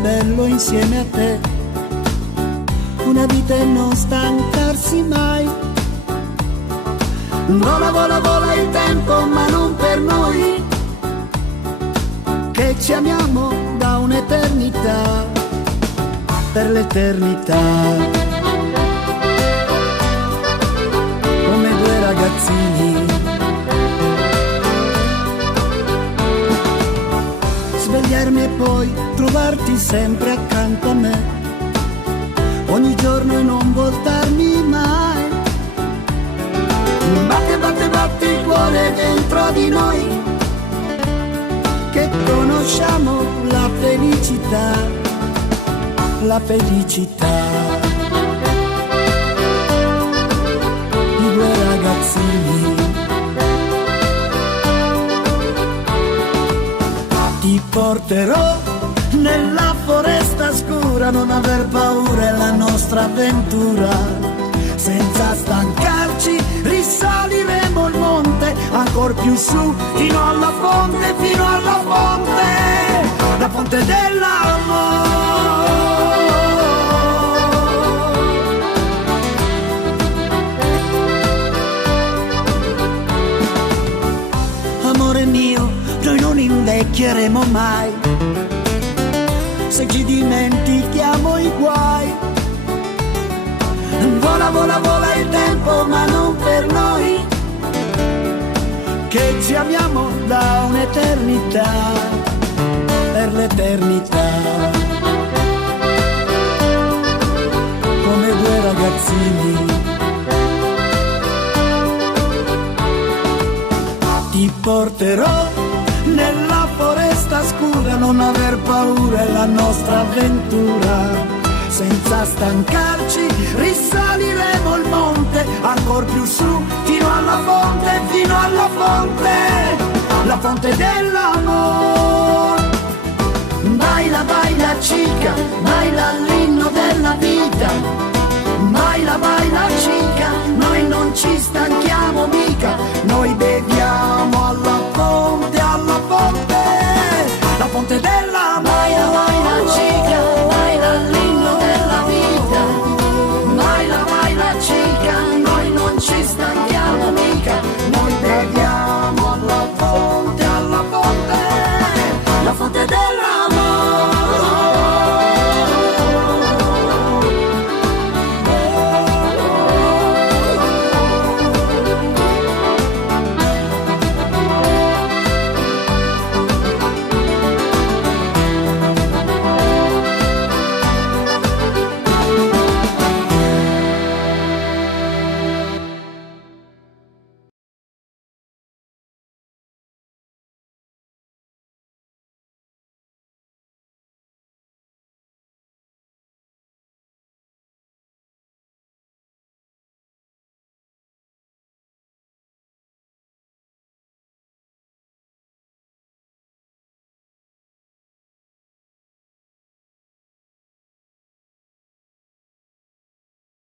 bello insieme a te, una vita e non stancarsi mai. Vola, vola, vola il tempo, ma non per noi, che ci amiamo da un'eternità, per l'eternità. Come due ragazzini, svegliarmi e poi trovarti sempre accanto a me, ogni giorno e non voltarmi mai. Batte, batte, batte il cuore dentro di noi, che conosciamo la felicità, la felicità di due ragazzini. Ti porterò nella foresta scura, non aver paura, è la nostra avventura. Senza stancarci risaliremo il monte, ancor più su, fino alla fonte, fino alla fonte, la fonte dell'amore. Amore mio, noi non invecchieremo mai, se ci dimentichiamo i guai. Vola, vola, vola il tempo, ma non per noi, che ci amiamo da un'eternità, per l'eternità. Come due ragazzini, ti porterò nella foresta scura, non aver paura, è la nostra avventura. Senza stancarci risaliremo il monte, ancor più su, fino alla fonte, fino alla fonte, la fonte dell'amore. Baila, baila chica, baila l'inno della vita, baila, baila chica.